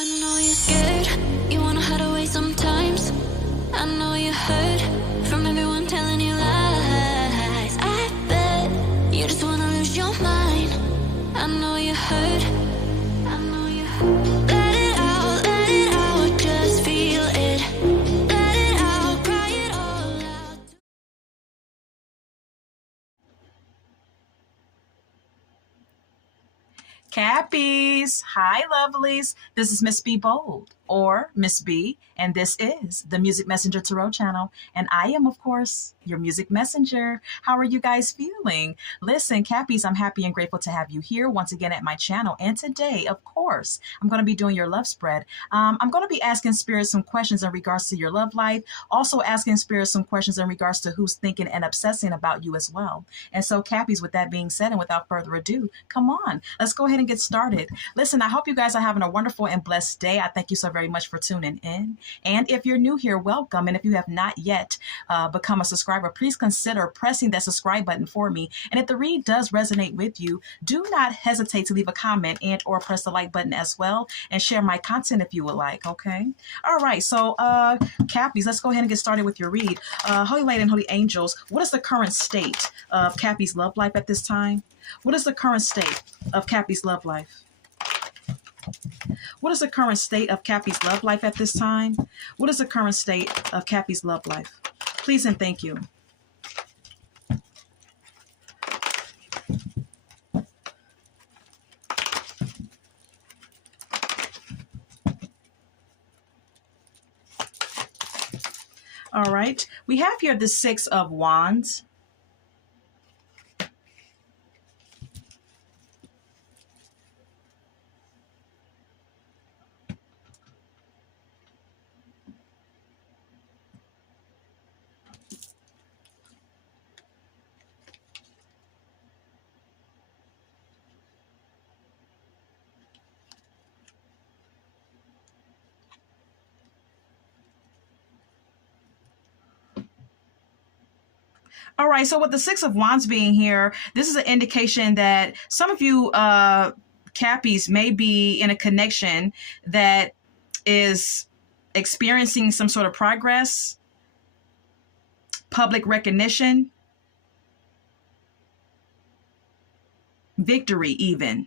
I know you're scared, you wanna hide away sometimes. I know you hurt from everyone telling you lies. I bet you just wanna lose your mind. I know you hurt, I know you hurt. Let it out, just feel it. Let it out, cry it all out. Cappies, hi lovelies. This is Miss B Bold, or Miss B, and this is the Music Messenger Tarot channel. And I am, of course, your music messenger. How are you guys feeling? Listen, Cappies, I'm happy and grateful to have you here once again at my channel. And today, of course, I'm going to be doing your love spread. I'm going to be asking Spirit some questions in regards to your love life, also asking Spirit some questions in regards to who's thinking and obsessing about you as well. And so, Cappies, with that being said, and without further ado, come on, let's go ahead and get started. Listen, I hope you guys are having a wonderful and blessed day. I thank you so very much for tuning in. And if you're new here, welcome. And if you have not yet become a subscriber, please consider pressing that subscribe button for me. And if the read does resonate with you, do not hesitate to leave a comment and or press the like button as well, and share my content if you would like, okay? All right, so Cappies, let's go ahead and get started with your read. Holy Light and Holy Angels, what is the current state of Cappies' love life at this time? What is the current state of Cappies' love life? What is the current state of Cappies' love life at this time? What is the current state of Cappies' love life? Please and thank you. All right, we have here the Six of Wands. All right, so with the Six of Wands being here, this is an indication that some of you Cappies may be in a connection that is experiencing some sort of progress, public recognition, victory even.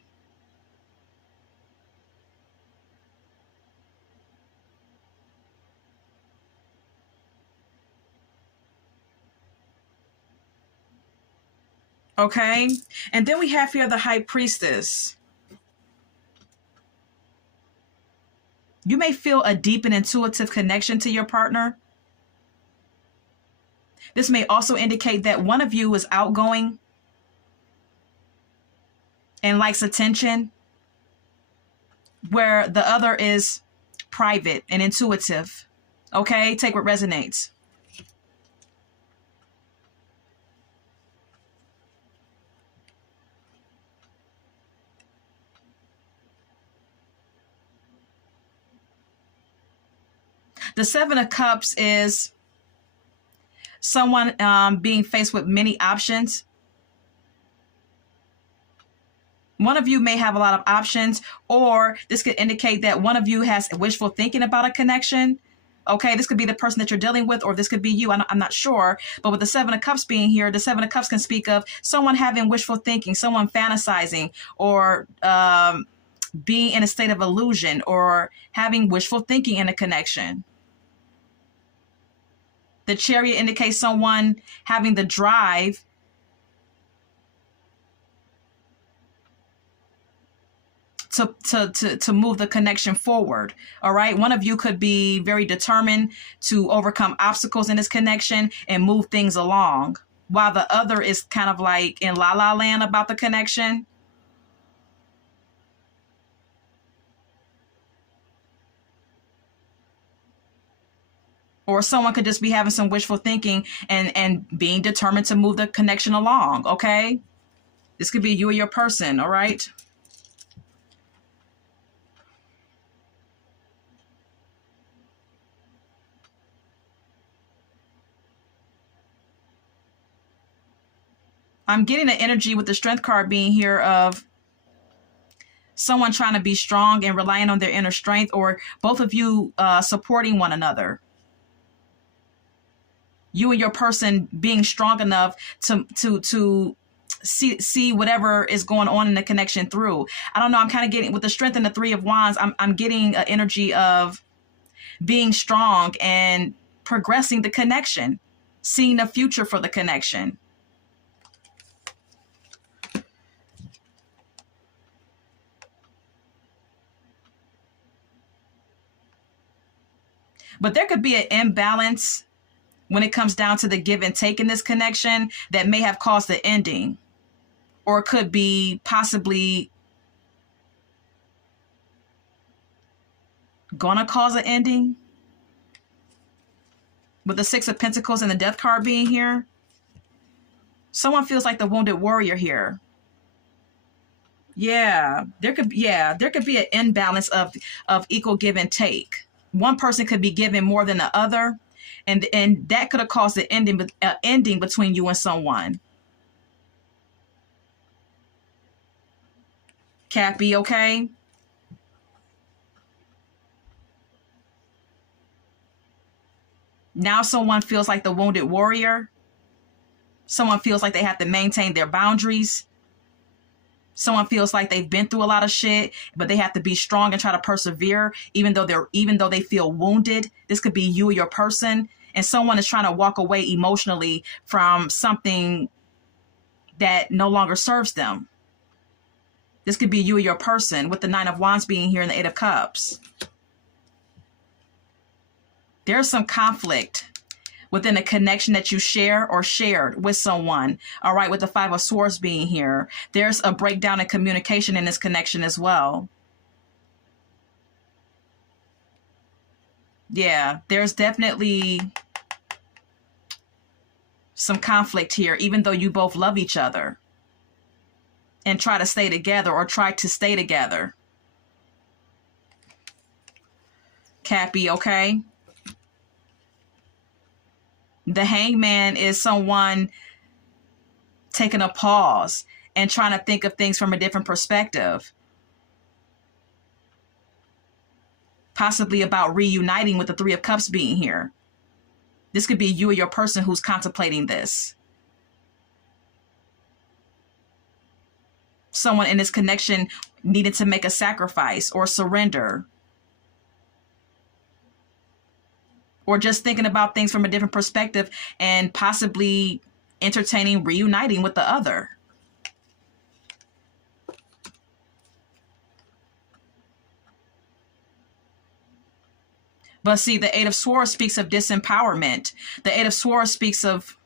Okay, and then we have here the High Priestess. You may feel a deep and intuitive connection to your partner. This may also indicate that one of you is outgoing and likes attention, where the other is private and intuitive. Okay, take what resonates. The Seven of Cups is someone being faced with many options. One of you may have a lot of options, or this could indicate that one of you has wishful thinking about a connection. Okay, this could be the person that you're dealing with, or this could be you. I'm not sure. But with the Seven of Cups being here, the Seven of Cups can speak of someone having wishful thinking, someone fantasizing, or being in a state of illusion, or having wishful thinking in a connection. The Chariot indicates someone having the drive to move the connection forward. All right. One of you could be very determined to overcome obstacles in this connection and move things along, while the other is kind of like in la la land about the connection. Or someone could just be having some wishful thinking and being determined to move the connection along. Okay. This could be you or your person. All right. I'm getting the energy with the Strength card being here of someone trying to be strong and relying on their inner strength, or both of you supporting one another. You and your person being strong enough to see whatever is going on in the connection through. I don't know. I'm kind of getting, with the strength and the Three of Wands, I'm getting an energy of being strong and progressing the connection, seeing a future for the connection. But there could be an imbalance when it comes down to the give and take in this connection that may have caused the ending, or it could be possibly gonna cause an ending. With the Six of Pentacles and the Death card being here, someone feels like the wounded warrior here. Yeah, there could be an imbalance of equal give and take. One person could be giving more than the other, and that could have caused an ending between you and someone. Cappy, okay? Now someone feels like the wounded warrior. Someone feels like they have to maintain their boundaries. Someone feels like they've been through a lot of shit, but they have to be strong and try to persevere, even though they feel wounded. This could be you or your person, and someone is trying to walk away emotionally from something that no longer serves them. This could be you or your person, with the Nine of Wands being here and the Eight of Cups. There's some conflict within a connection that you share or shared with someone. All right, with the Five of Swords being here, there's a breakdown in communication in this connection as well. Yeah, there's definitely some conflict here, even though you both love each other and try to stay together, or try to stay together. Cappy, okay? The Hangman is someone taking a pause and trying to think of things from a different perspective. Possibly about reuniting, with the Three of Cups being here. This could be you or your person who's contemplating this. Someone in this connection needed to make a sacrifice or surrender. Or just thinking about things from a different perspective and possibly entertaining reuniting with the other. But see, the Eight of Swords speaks of disempowerment. The Eight of Swords speaks of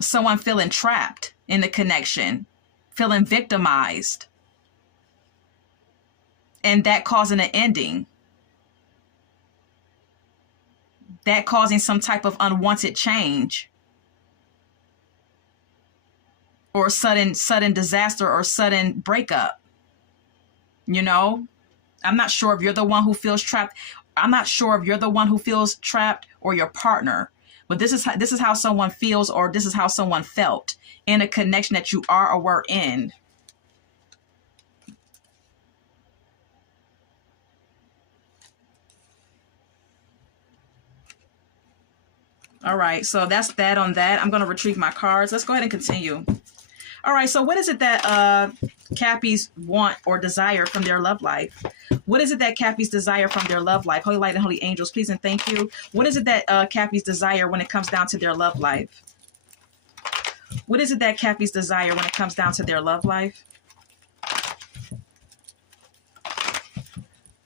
someone feeling trapped in the connection, feeling victimized, and that causing an ending. That causing some type of unwanted change, or sudden disaster, or sudden breakup. You know, I'm not sure if you're the one who feels trapped. I'm not sure if you're the one who feels trapped or your partner, but this is how someone feels, or this is how someone felt in a connection that you are or were in. All right, so that's that on that. I'm going to retrieve my cards. Let's go ahead and continue. All right, so what is it that Cappies want or desire from their love life? What is it that Cappies desire from their love life? Holy light and holy angels, please and thank you. What is it that Cappies desire when it comes down to their love life? What is it that Cappies desire when it comes down to their love life?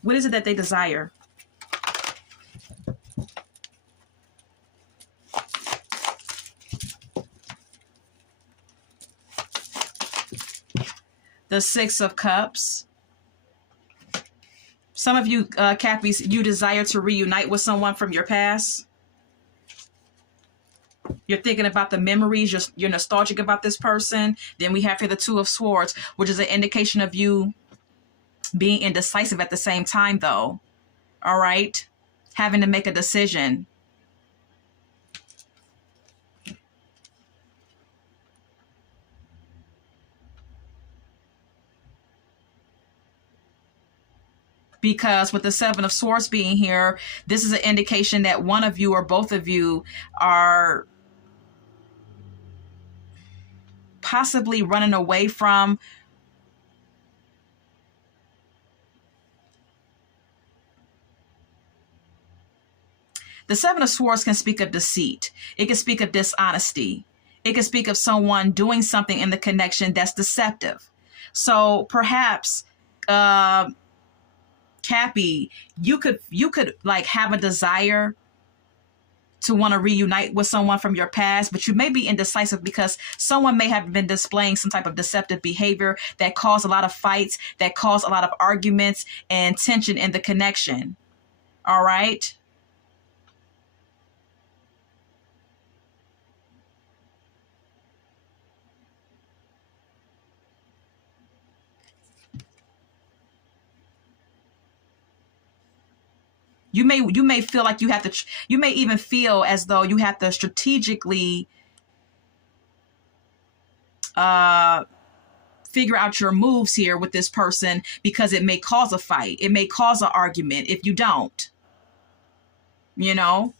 What is it that they desire? The Six of Cups. Some of you, Cappies, you desire to reunite with someone from your past. You're thinking about the memories. You're nostalgic about this person. Then we have here the Two of Swords, which is an indication of you being indecisive at the same time, though. All right? Having to make a decision. because with the Seven of Swords being here, this is an indication that one of you or both of you are possibly running away from the Seven of Swords can speak of deceit. It can speak of dishonesty. It can speak of someone doing something in the connection that's deceptive. So perhaps, Cappy, you could like have a desire to want to reunite with someone from your past, but you may be indecisive because someone may have been displaying some type of deceptive behavior that caused a lot of fights, that caused a lot of arguments and tension in the connection. All right. You may feel like you have to, you may even feel as though you have to strategically figure out your moves here with this person, because it may cause a fight. It may cause an argument if you don't. You know,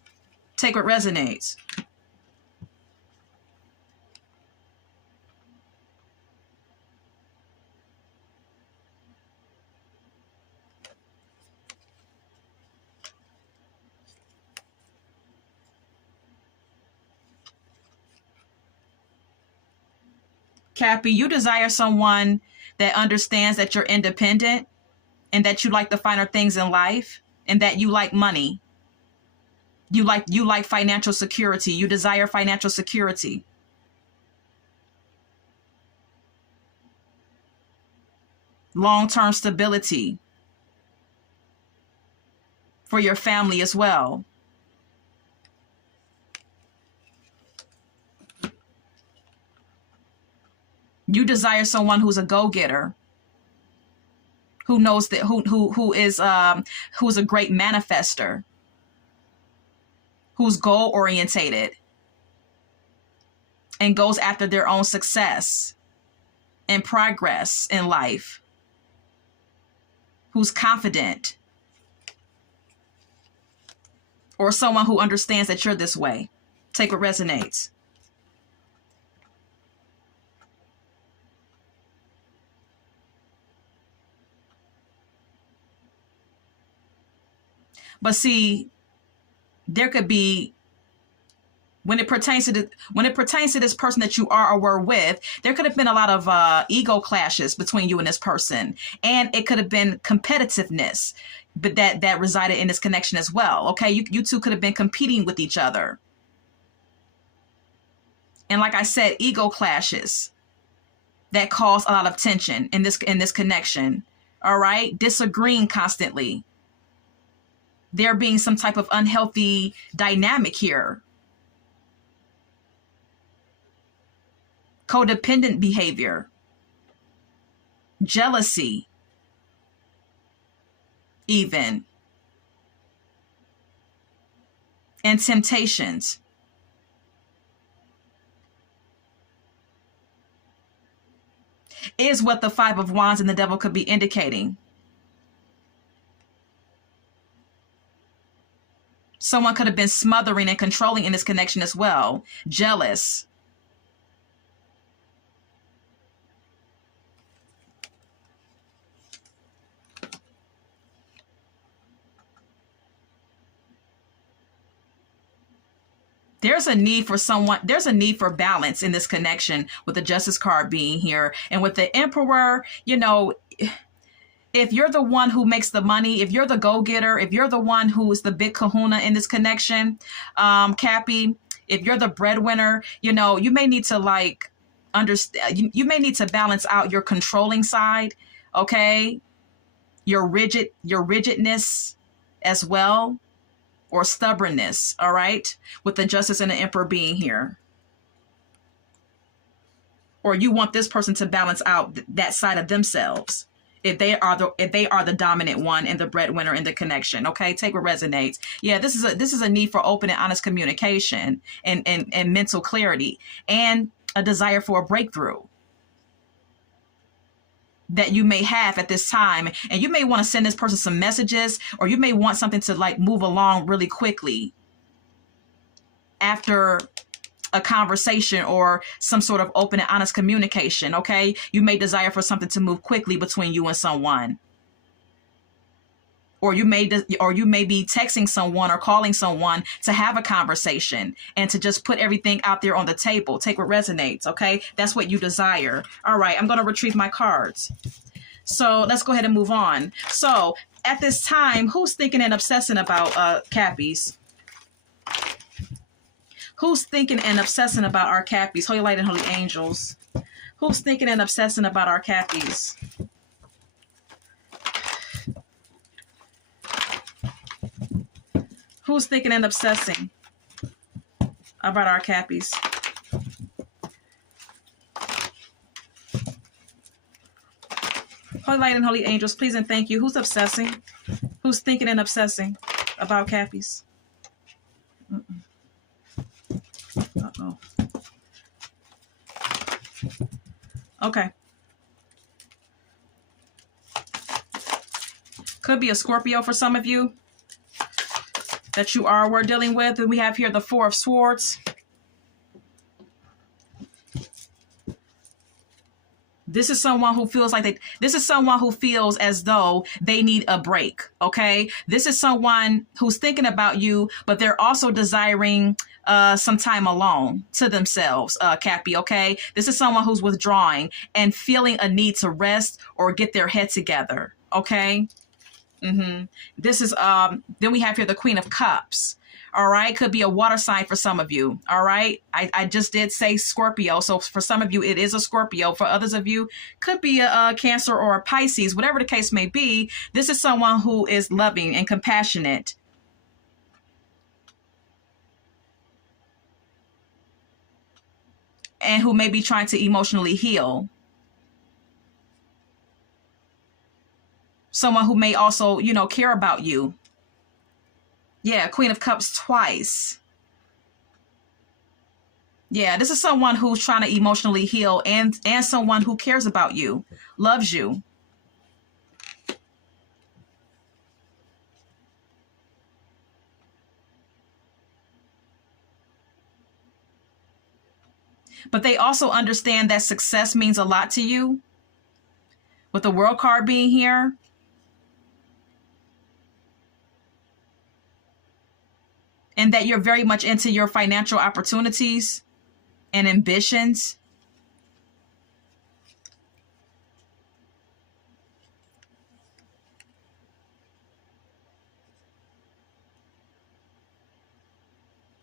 take what resonates. Cappy, you desire someone that understands that you're independent and that you like the finer things in life and that you like money. You like financial security. You desire financial security. Long-term stability for your family as well. You desire someone who's a go-getter, who knows that who's a great manifester, who's goal-orientated and goes after their own success and progress in life, who's confident, or someone who understands that you're this way. Take what resonates. But see, there could be, when it pertains to this person that you are or were with, there could have been a lot of ego clashes between you and this person, and it could have been competitiveness, but that resided in this connection as well. Okay, you two could have been competing with each other, and like I said, ego clashes that cause a lot of tension in this connection. All right, disagreeing constantly. There being some type of unhealthy dynamic here. Codependent behavior. Jealousy. Even. And temptations. Is what the Five of Wands and the Devil could be indicating. Someone could have been smothering and controlling in this connection as well. Jealous. There's a need for balance in this connection, with the Justice card being here. And with the Emperor, you know, if you're the one who makes the money, if you're the go-getter, if you're the one who is the big kahuna in this connection, Cappy, if you're the breadwinner, you know, you may need to like understand, you may need to balance out your controlling side, okay? Your rigidness as well, or stubbornness, all right? With the Justice and the Emperor being here. Or you want this person to balance out that side of themselves. If they are the dominant one and the breadwinner in the connection, okay? Take what resonates. Yeah, this is a need for open and honest communication and mental clarity, and a desire for a breakthrough. that you may have at this time. And you may want to send this person some messages, or you may want something to like move along really quickly after a conversation or some sort of open and honest communication. Okay. You may desire for something to move quickly between you and someone. Or you may be texting someone or calling someone to have a conversation and to just put everything out there on the table. Take what resonates, okay? That's what you desire. All right, I'm going to retrieve my cards. So let's go ahead and move on. So at this time, who's thinking and obsessing about Cappies? Who's thinking and obsessing about our Cappies? Holy Light and Holy Angels. Who's thinking and obsessing about our Cappies? Who's thinking and obsessing about our Cappies? Holy Light and Holy Angels, please and thank you. Who's obsessing? Who's thinking and obsessing about Cappies? Uh-oh. Okay. Could be a Scorpio for some of you that we're dealing with. And we have here the Four of Swords. This is someone who feels like this is someone who feels as though they need a break. Okay. This is someone who's thinking about you, but they're also desiring some time alone to themselves, Cappy. Okay. This is someone who's withdrawing and feeling a need to rest or get their head together. Okay. This is then we have here the Queen of Cups. All right, could be a water sign for some of you. All right, I just did say Scorpio, so for some of you it is a Scorpio. For others of you, could be a Cancer or a Pisces. Whatever the case may be, this is someone who is loving and compassionate. And who may be trying to emotionally heal. Someone who may also, care about you. Yeah, Queen of Cups twice. Yeah, this is someone who's trying to emotionally heal and someone who cares about you, loves you. But they also understand that success means a lot to you. With the World card being here. And that you're very much into your financial opportunities and ambitions.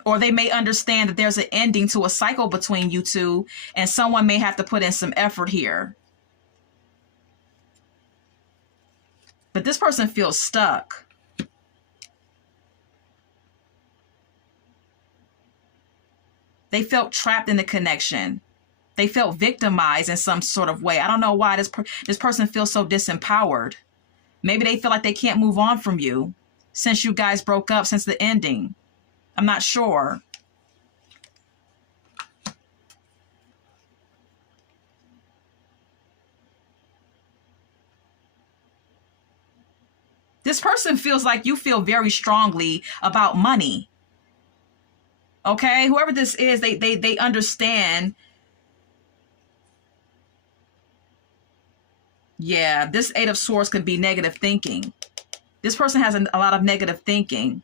Or they may understand that there's an ending to a cycle between you two, and someone may have to put in some effort here. But this person feels stuck. They felt trapped in the connection. They felt victimized in some sort of way. I don't know why this person feels so disempowered. Maybe they feel like they can't move on from you since you guys broke up, since the ending. I'm not sure. This person feels like you feel very strongly about money. Okay, whoever this is, they understand. Yeah, this Eight of Swords can be negative thinking. This person has a lot of negative thinking.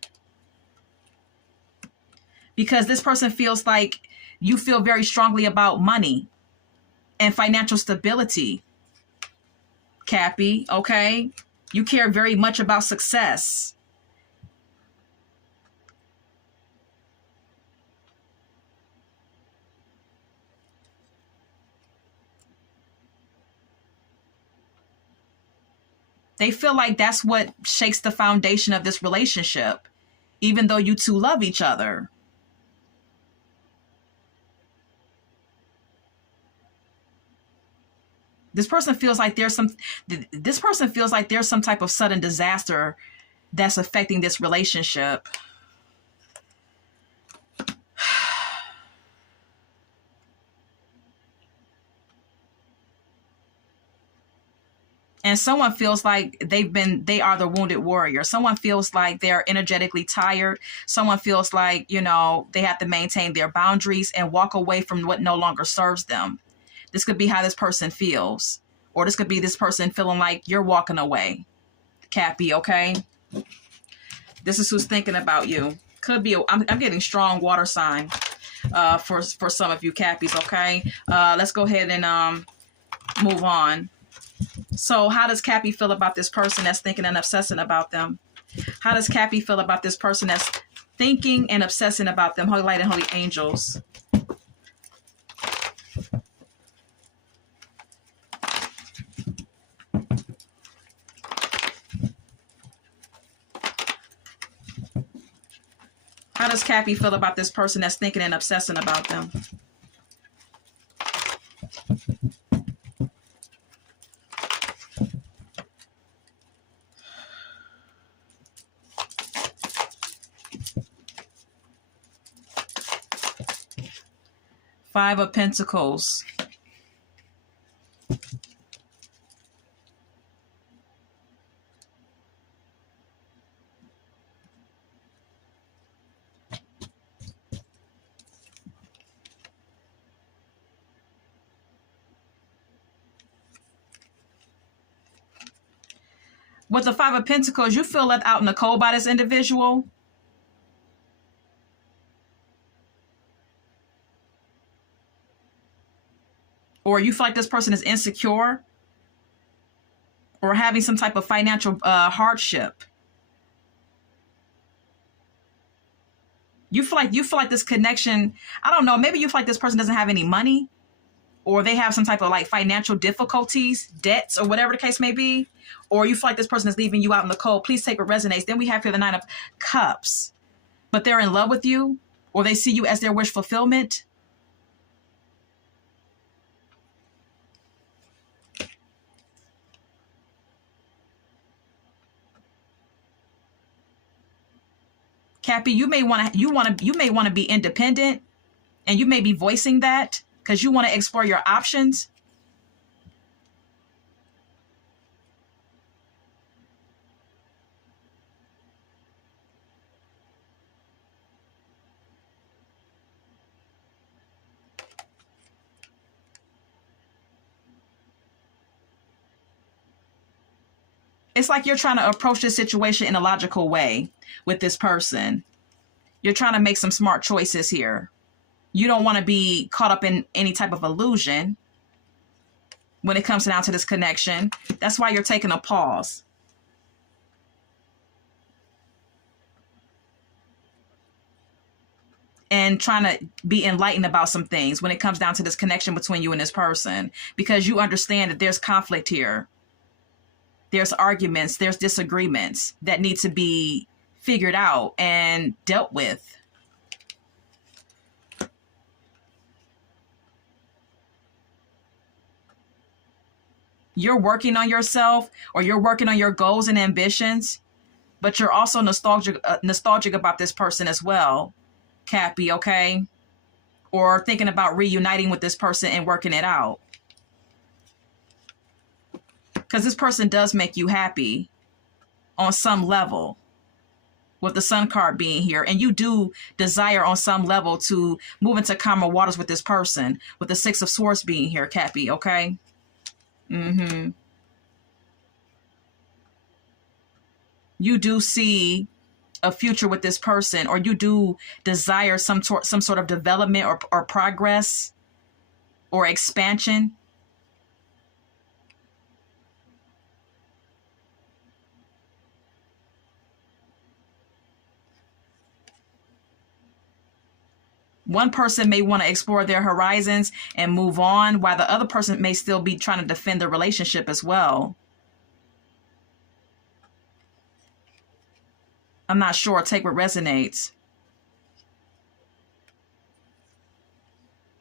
Because this person feels like you feel very strongly about money and financial stability. Cappy, okay? You care very much about success. They feel like that's what shakes the foundation of this relationship, even though you two love each other. This person feels like there's some type of sudden disaster that's affecting this relationship. And someone feels like they are the wounded warrior. Someone feels like they're energetically tired. Someone feels like, they have to maintain their boundaries and walk away from what no longer serves them. This could be how this person feels. Or this could be this person feeling like you're walking away. Cappy, okay? This is who's thinking about you. Could be, I'm getting strong water sign for some of you Cappies, okay? Let's go ahead and move on. So how does Cappy feel about this person that's thinking and obsessing about them? How does Cappy feel about this person that's thinking and obsessing about them? Holy light and holy angels. How does Cappy feel about this person that's thinking and obsessing about them? Five of Pentacles. With the Five of Pentacles, you feel left out in the cold by this individual. Or you feel like this person is insecure or having some type of financial hardship. You feel like this connection, I don't know, maybe you feel like this person doesn't have any money, or they have some type of like financial difficulties, debts, or whatever the case may be. Or you feel like this person is leaving you out in the cold. Please take what resonates. Then we have here the Nine of Cups. But they're in love with you, or they see you as their wish fulfillment. Cappy, you may want to be independent, and you may be voicing that because you want to explore your options. It's like you're trying to approach this situation in a logical way with this person. You're trying to make some smart choices here. You don't want to be caught up in any type of illusion when it comes down to this connection. That's why you're taking a pause. And trying to be enlightened about some things when it comes down to this connection between you and this person. Because you understand that there's conflict here. There's arguments, there's disagreements that need to be figured out and dealt with. You're working on yourself, or you're working on your goals and ambitions, but you're also nostalgic about this person as well, Cappy, okay? Or thinking about reuniting with this person and working it out. Because this person does make you happy on some level, with the Sun card being here. And you do desire on some level to move into calmer waters with this person, with the Six of Swords being here, Cappy, okay? You do see a future with this person, or you do desire some sort of development or progress or expansion. One person may want to explore their horizons and move on, while the other person may still be trying to defend the relationship as well. I'm not sure. Take what resonates.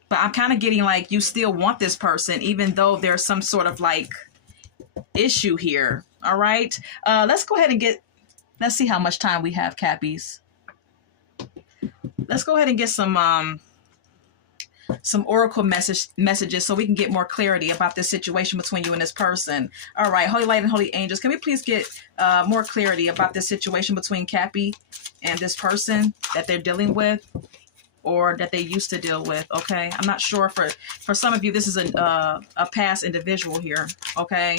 But I'm kind of getting like you still want this person, even though there's some sort of like issue here. All right. Let's go ahead and let's see how much time we have, Cappies. Let's go ahead and get some some oracle messages so we can get more clarity about this situation between you and this person. All right, Holy Light and Holy Angels, can we please get more clarity about this situation between Cappy and this person that they're dealing with, or that they used to deal with? Okay, I'm not sure. For some of you, this is a past individual here. Okay,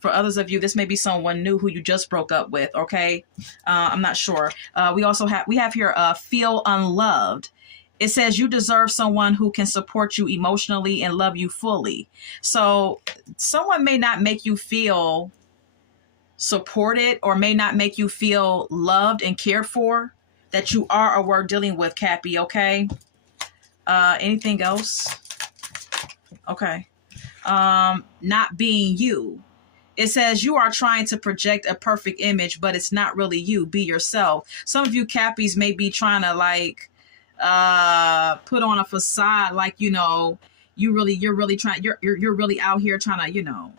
for others of you, this may be someone new who you just broke up with. Okay, I'm not sure. We have here feel unloved. It says you deserve someone who can support you emotionally and love you fully. So someone may not make you feel supported, or may not make you feel loved and cared for, that you are or were dealing with, Cappy. Okay. Anything else? Okay. Not being you. It says you are trying to project a perfect image, but it's not really you. Be yourself. Some of you Cappies may be trying to put on a facade, like, you're really out here trying to,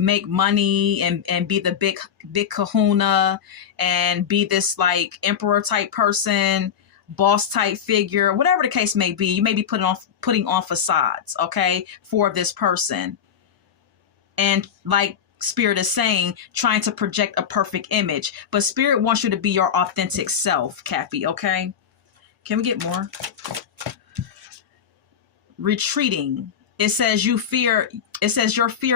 make money and be the big kahuna and be this like emperor type person, boss type figure, whatever the case may be. You may be putting on facades, okay, for this person. And like Spirit is saying, trying to project a perfect image. But Spirit wants you to be your authentic self, Cappy, okay? Can we get more? Retreating. It says your fear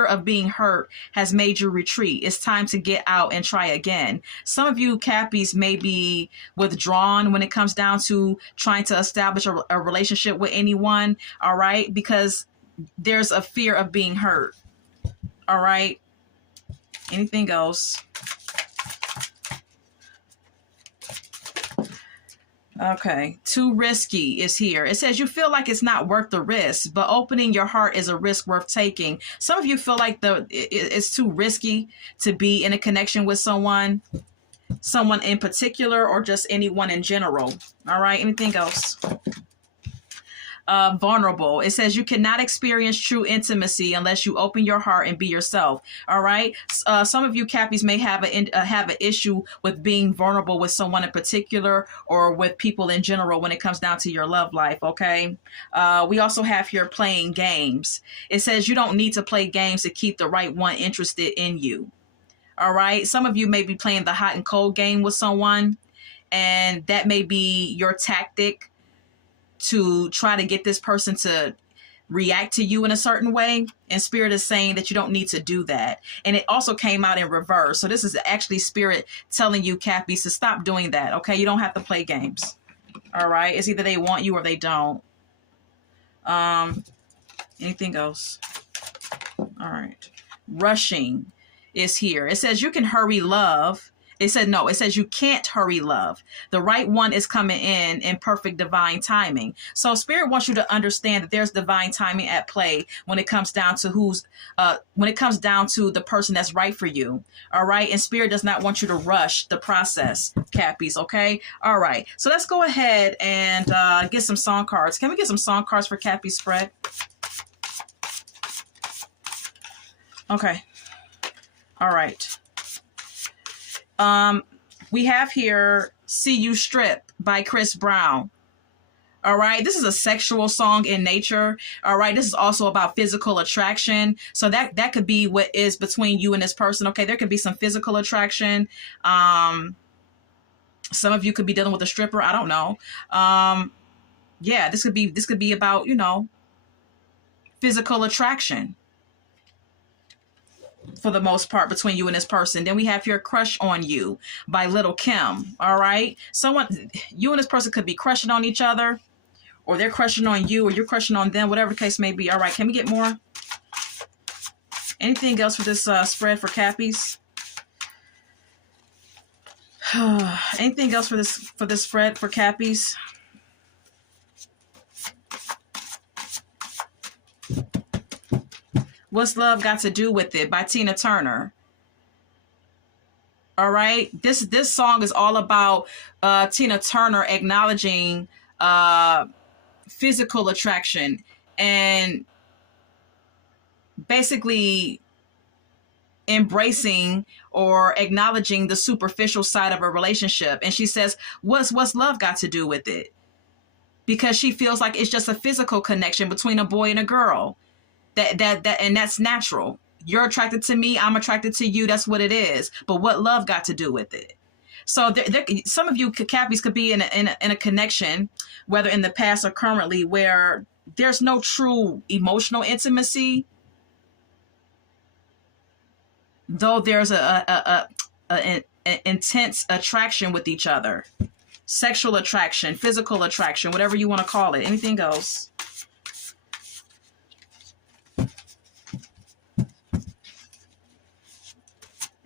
of being hurt has made you retreat. It's time to get out and try again. Some of you Cappies may be withdrawn when it comes down to trying to establish a relationship with anyone, all right? Because there's a fear of being hurt. All right. Anything else? Okay. Too risky is here. It says you feel like it's not worth the risk, but opening your heart is a risk worth taking. Some of you feel like it's too risky to be in a connection with someone in particular, or just anyone in general. All right. Anything else? Vulnerable. It says you cannot experience true intimacy unless you open your heart and be yourself. All right. Some of you Cappies may have an issue with being vulnerable with someone in particular, or with people in general when it comes down to your love life. Okay. We also have here playing games. It says you don't need to play games to keep the right one interested in you. All right. Some of you may be playing the hot and cold game with someone, and that may be your tactic to try to get this person to react to you in a certain way. And Spirit is saying that you don't need to do that. And it also came out in reverse. So this is actually Spirit telling you, Cappies, to stop doing that. Okay. You don't have to play games. All right. It's either they want you or they don't. Anything else? All right. Rushing is here. It says you can hurry love. It says you can't hurry love. The right one is coming in perfect divine timing. So Spirit wants you to understand that there's divine timing at play when it comes down to the person that's right for you. All right. And Spirit does not want you to rush the process, Cappies. Okay. All right. So let's go ahead and get some song cards. Can we get some song cards for Cappy spread? Okay. All right. We have here See You Strip by Chris Brown. All right. This is a sexual song in nature. All right. This is also about physical attraction. So that could be what is between you and this person. Okay. There could be some physical attraction. Some of you could be dealing with a stripper. I don't know. Yeah, this could be about, physical attraction, for the most part, between you and this person. Then we have here Crush on You by Little Kim. All right. You and this person could be crushing on each other, or they're crushing on you, or you're crushing on them, whatever the case may be. All right. Can we get more? Anything else for this spread for Cappies? Anything else for this spread for Cappies? What's Love Got to Do with It by Tina Turner. All right. This song is all about Tina Turner acknowledging physical attraction, and basically embracing or acknowledging the superficial side of a relationship. And she says, what's love got to do with it? Because she feels like it's just a physical connection between a boy and a girl. And that's natural. You're attracted to me, I'm attracted to you. That's what it is. But what love got to do with it? So some of you Cappies could be in a connection, whether in the past or currently, where there's no true emotional intimacy, though there's an intense attraction with each other. Sexual attraction, physical attraction, whatever you want to call it. Anything goes.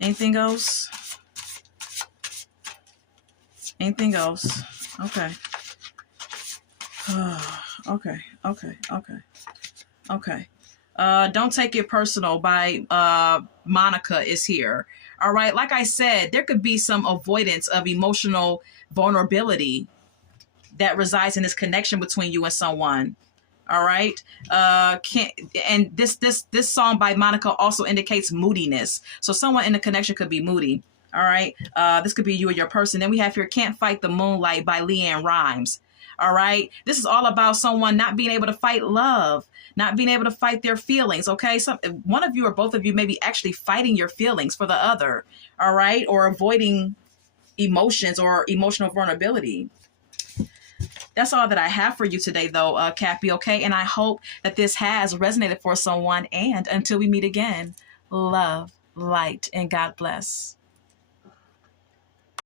Anything goes. Anything goes. Okay. Okay. Don't Take It Personal by Monica is here. All right. Like I said, there could be some avoidance of emotional vulnerability that resides in this connection between you and someone. All right. And this song by Monica also indicates moodiness. So someone in the connection could be moody. All right. This could be you or your person. Then we have here Can't Fight the Moonlight by Leanne Rimes. All right. This is all about someone not being able to fight love, not being able to fight their feelings. Okay. One of you or both of you may be actually fighting your feelings for the other. All right. Or avoiding emotions or emotional vulnerability. That's all that I have for you today, though, Cappy. Okay. And I hope that this has resonated for someone. And until we meet again, love, light, and God bless.